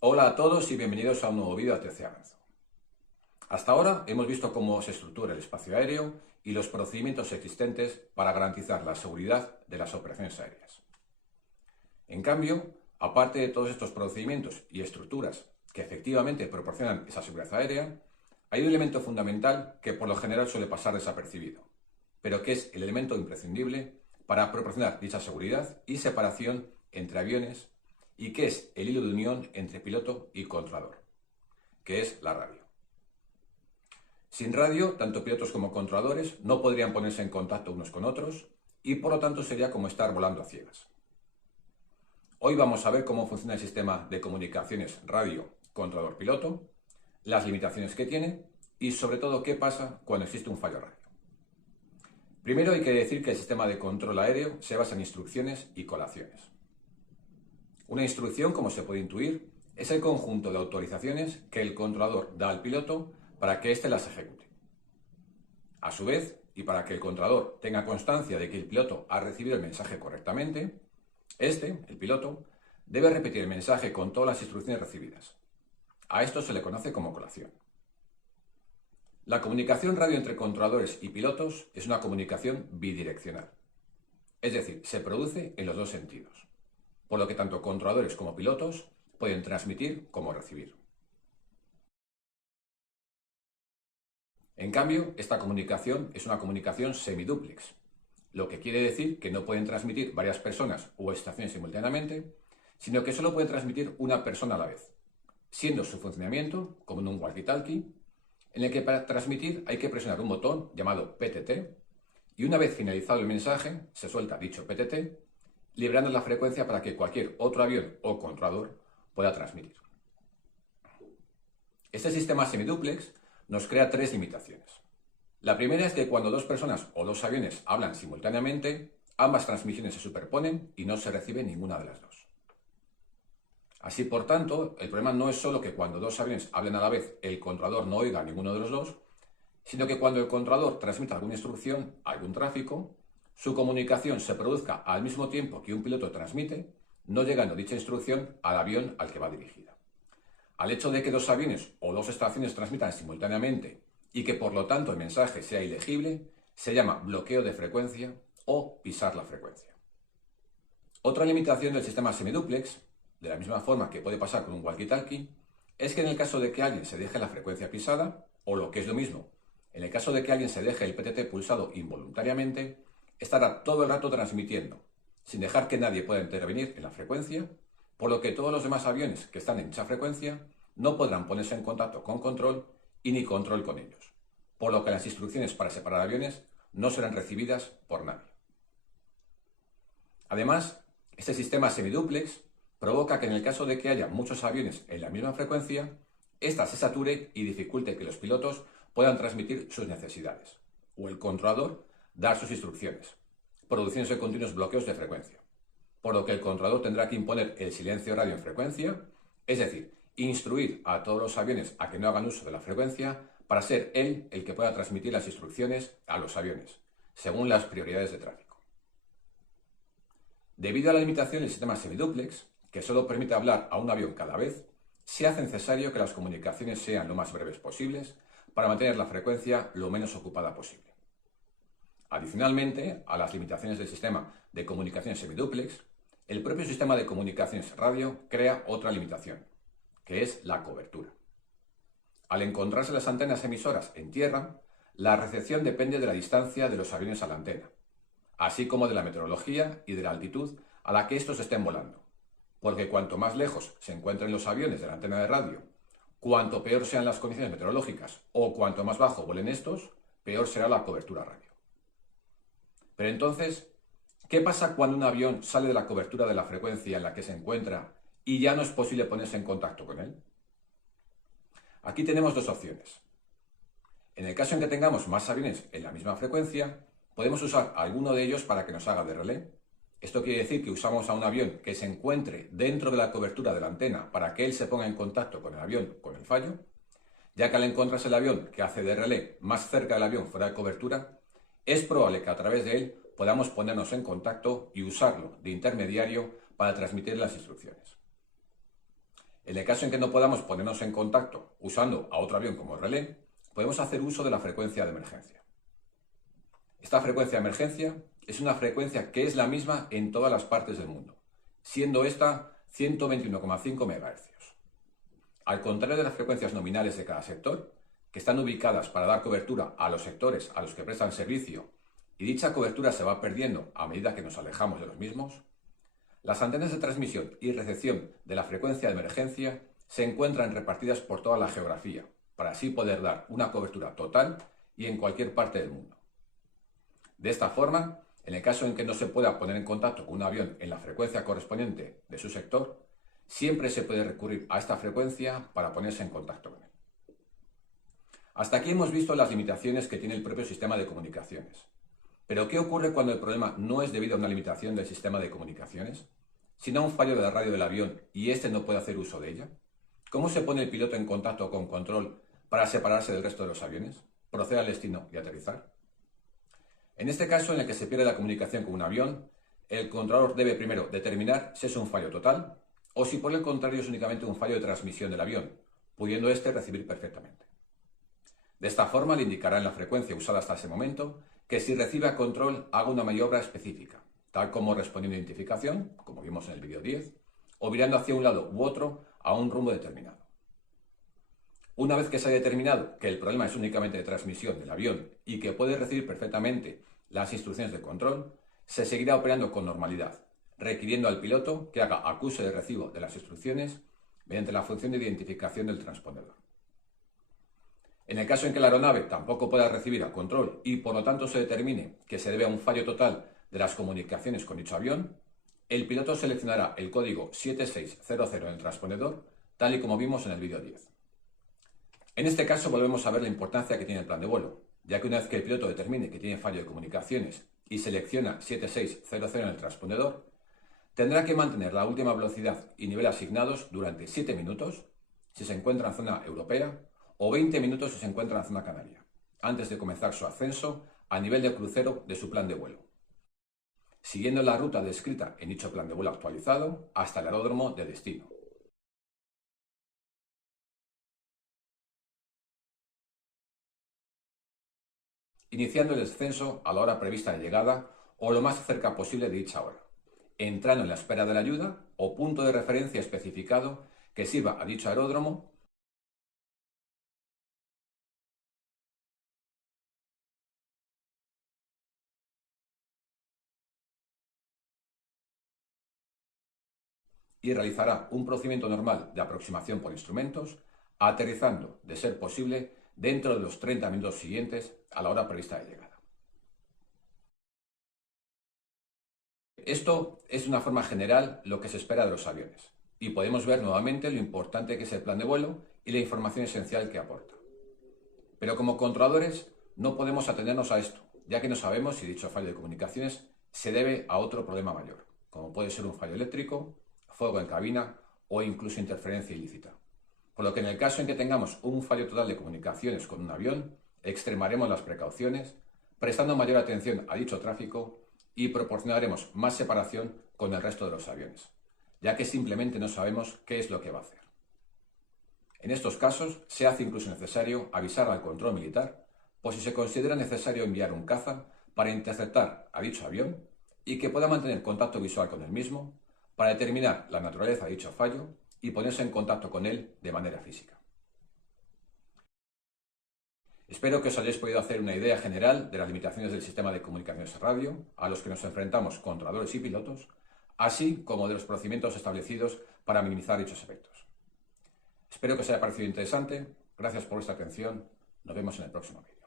Hola a todos y bienvenidos a un nuevo vídeo de ATC Avanzo. Hasta ahora hemos visto cómo se estructura el espacio aéreo y los procedimientos existentes para garantizar la seguridad de las operaciones aéreas. En cambio, aparte de todos estos procedimientos y estructuras que efectivamente proporcionan esa seguridad aérea, hay un elemento fundamental que por lo general suele pasar desapercibido, pero que es el elemento imprescindible para proporcionar dicha seguridad y separación entre aviones y que es el hilo de unión entre piloto y controlador, que es la radio. Sin radio, tanto pilotos como controladores no podrían ponerse en contacto unos con otros y por lo tanto sería como estar volando a ciegas. Hoy vamos a ver cómo funciona el sistema de comunicaciones radio-controlador-piloto, las limitaciones que tiene y sobre todo qué pasa cuando existe un fallo radio. Primero hay que decir que el sistema de control aéreo se basa en instrucciones y colaciones. Una instrucción, como se puede intuir, es el conjunto de autorizaciones que el controlador da al piloto para que éste las ejecute. A su vez, y para que el controlador tenga constancia de que el piloto ha recibido el mensaje correctamente, el piloto, debe repetir el mensaje con todas las instrucciones recibidas. A esto se le conoce como colación. La comunicación radio entre controladores y pilotos es una comunicación bidireccional. Es decir, se produce en los dos sentidos, por lo que tanto controladores como pilotos pueden transmitir como recibir. En cambio, esta comunicación es una comunicación semidúplex, lo que quiere decir que no pueden transmitir varias personas o estaciones simultáneamente, sino que solo puede transmitir una persona a la vez, siendo su funcionamiento como en un walkie-talkie, en el que para transmitir hay que presionar un botón llamado PTT y una vez finalizado el mensaje se suelta dicho PTT, liberando la frecuencia para que cualquier otro avión o controlador pueda transmitir. Este sistema semidúplex nos crea tres limitaciones. La primera es que cuando dos personas o dos aviones hablan simultáneamente, ambas transmisiones se superponen y no se recibe ninguna de las dos. Así, por tanto, el problema no es solo que cuando dos aviones hablen a la vez el controlador no oiga a ninguno de los dos, sino que cuando el controlador transmita alguna instrucción, algún tráfico, su comunicación se produzca al mismo tiempo que un piloto transmite, no llegando dicha instrucción al avión al que va dirigida. Al hecho de que dos aviones o dos estaciones transmitan simultáneamente y que por lo tanto el mensaje sea ilegible, se llama bloqueo de frecuencia o pisar la frecuencia. Otra limitación del sistema semidúplex, de la misma forma que puede pasar con un walkie-talkie, es que en el caso de que alguien se deje la frecuencia pisada, o lo que es lo mismo, en el caso de que alguien se deje el PTT pulsado involuntariamente, estará todo el rato transmitiendo, sin dejar que nadie pueda intervenir en la frecuencia, por lo que todos los demás aviones que están en dicha frecuencia no podrán ponerse en contacto con control y ni control con ellos, por lo que las instrucciones para separar aviones no serán recibidas por nadie. Además, este sistema semidúplex provoca que en el caso de que haya muchos aviones en la misma frecuencia, ésta se sature y dificulte que los pilotos puedan transmitir sus necesidades, o el controlador dar sus instrucciones, produciéndose continuos bloqueos de frecuencia, por lo que el controlador tendrá que imponer el silencio radio en frecuencia, es decir, instruir a todos los aviones a que no hagan uso de la frecuencia para ser él el que pueda transmitir las instrucciones a los aviones, según las prioridades de tráfico. Debido a la limitación del sistema semidúplex, que solo permite hablar a un avión cada vez, se hace necesario que las comunicaciones sean lo más breves posibles para mantener la frecuencia lo menos ocupada posible. Adicionalmente, a las limitaciones del sistema de comunicaciones semidúplex, el propio sistema de comunicaciones radio crea otra limitación, que es la cobertura. Al encontrarse las antenas emisoras en tierra, la recepción depende de la distancia de los aviones a la antena, así como de la meteorología y de la altitud a la que estos estén volando, porque cuanto más lejos se encuentren los aviones de la antena de radio, cuanto peor sean las condiciones meteorológicas o cuanto más bajo vuelen estos, peor será la cobertura radio. Pero entonces, ¿qué pasa cuando un avión sale de la cobertura de la frecuencia en la que se encuentra y ya no es posible ponerse en contacto con él? Aquí tenemos dos opciones. En el caso en que tengamos más aviones en la misma frecuencia, podemos usar alguno de ellos para que nos haga de relé. Esto quiere decir que usamos a un avión que se encuentre dentro de la cobertura de la antena para que él se ponga en contacto con el avión con el fallo, ya que al encontrarse el avión que hace de relé más cerca del avión fuera de cobertura, es probable que a través de él podamos ponernos en contacto y usarlo de intermediario para transmitir las instrucciones. En el caso en que no podamos ponernos en contacto usando a otro avión como relé, podemos hacer uso de la frecuencia de emergencia. Esta frecuencia de emergencia es una frecuencia que es la misma en todas las partes del mundo, siendo esta 121,5 MHz. Al contrario de las frecuencias nominales de cada sector, que están ubicadas para dar cobertura a los sectores a los que prestan servicio, y dicha cobertura se va perdiendo a medida que nos alejamos de los mismos, las antenas de transmisión y recepción de la frecuencia de emergencia se encuentran repartidas por toda la geografía, para así poder dar una cobertura total y en cualquier parte del mundo. De esta forma, en el caso en que no se pueda poner en contacto con un avión en la frecuencia correspondiente de su sector, siempre se puede recurrir a esta frecuencia para ponerse en contacto con él. Hasta aquí hemos visto las limitaciones que tiene el propio sistema de comunicaciones. Pero ¿qué ocurre cuando el problema no es debido a una limitación del sistema de comunicaciones, sino a un fallo de la radio del avión y éste no puede hacer uso de ella? ¿Cómo se pone el piloto en contacto con control para separarse del resto de los aviones, proceder al destino y aterrizar? En este caso, en el que se pierde la comunicación con un avión, el controlador debe primero determinar si es un fallo total o si por el contrario es únicamente un fallo de transmisión del avión, pudiendo éste recibir perfectamente. De esta forma le indicará en la frecuencia usada hasta ese momento que si recibe a control haga una maniobra específica, tal como respondiendo a identificación, como vimos en el vídeo 10, o virando hacia un lado u otro a un rumbo determinado. Una vez que se ha determinado que el problema es únicamente de transmisión del avión y que puede recibir perfectamente las instrucciones de control, se seguirá operando con normalidad, requiriendo al piloto que haga acuse de recibo de las instrucciones mediante la función de identificación del transpondedor. En el caso en que la aeronave tampoco pueda recibir al control y por lo tanto se determine que se debe a un fallo total de las comunicaciones con dicho avión, el piloto seleccionará el código 7600 en el transpondedor, tal y como vimos en el vídeo 10. En este caso volvemos a ver la importancia que tiene el plan de vuelo, ya que una vez que el piloto determine que tiene fallo de comunicaciones y selecciona 7600 en el transpondedor, tendrá que mantener la última velocidad y nivel asignados durante 7 minutos si se encuentra en zona europea o 20 minutos si se encuentra en zona canaria, antes de comenzar su ascenso a nivel de crucero de su plan de vuelo, siguiendo la ruta descrita en dicho plan de vuelo actualizado hasta el aeródromo de destino. Iniciando el descenso a la hora prevista de llegada o lo más cerca posible de dicha hora, entrando en la espera de la ayuda o punto de referencia especificado que sirva a dicho aeródromo y realizará un procedimiento normal de aproximación por instrumentos, aterrizando, de ser posible, dentro de los 30 minutos siguientes a la hora prevista de llegada. Esto es una forma general lo que se espera de los aviones, y podemos ver nuevamente lo importante que es el plan de vuelo y la información esencial que aporta. Pero como controladores no podemos atendernos a esto, ya que no sabemos si dicho fallo de comunicaciones se debe a otro problema mayor, como puede ser un fallo eléctrico, fuego en cabina o incluso interferencia ilícita. Por lo que en el caso en que tengamos un fallo total de comunicaciones con un avión, extremaremos las precauciones, prestando mayor atención a dicho tráfico y proporcionaremos más separación con el resto de los aviones, ya que simplemente no sabemos qué es lo que va a hacer. En estos casos se hace incluso necesario avisar al control militar por si se considera necesario enviar un caza para interceptar a dicho avión y que pueda mantener contacto visual con el mismo para determinar la naturaleza de dicho fallo y ponerse en contacto con él de manera física. Espero que os hayáis podido hacer una idea general de las limitaciones del sistema de comunicaciones radio a los que nos enfrentamos controladores y pilotos, así como de los procedimientos establecidos para minimizar dichos efectos. Espero que os haya parecido interesante. Gracias por vuestra atención. Nos vemos en el próximo vídeo.